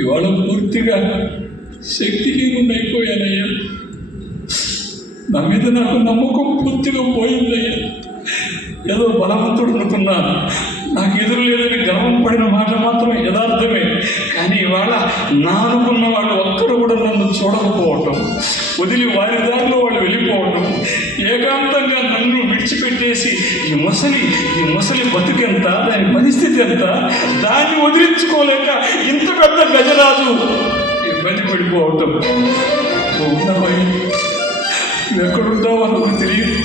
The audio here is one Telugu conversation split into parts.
ఇవాళ పూర్తిగా శక్తిహీనుడైపోయానయ్యా. నా మీద నాకు నమ్మకం పూర్తిగా పోయిందయ్యా. ఏదో బలవంతుడు అనుకున్నా, నాకు ఎదురు లేదని గర్వం పడిన మాట మాత్రం యథార్థమే. కానీ ఇవాళ నా అనుకున్న వాళ్ళు ఒక్కరు కూడా నన్ను చూడకపోవటం, వదిలి వారి దారిలో వాళ్ళు వెళ్ళిపోవటం, ఏకాంతంగా నన్ను విడిచిపెట్టేసి ఈ ముసలి బతుకెంత, దాని పరిస్థితి ఎంత, దాన్ని వదిలించుకోలేక ఇంత పెద్ద గజరాజు ఇబ్బంది పడిపోవటం. ఉన్నావయ్య, ఎక్కడుంటావో నాకు తెలియదు,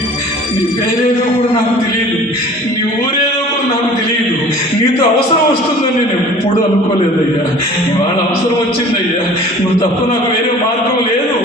నీ పేరేదో కూడా నాకు తెలియదు, నీ ఊరేదో కూడా నాకు తెలియదు. నీతో అవసరం వస్తుందని నేను ఎప్పుడు అనుకోలేదయ్యా. ఇవాళ అవసరం వచ్చిందయ్యా. నువ్వు తప్ప నాకు వేరే మార్గం లేదు.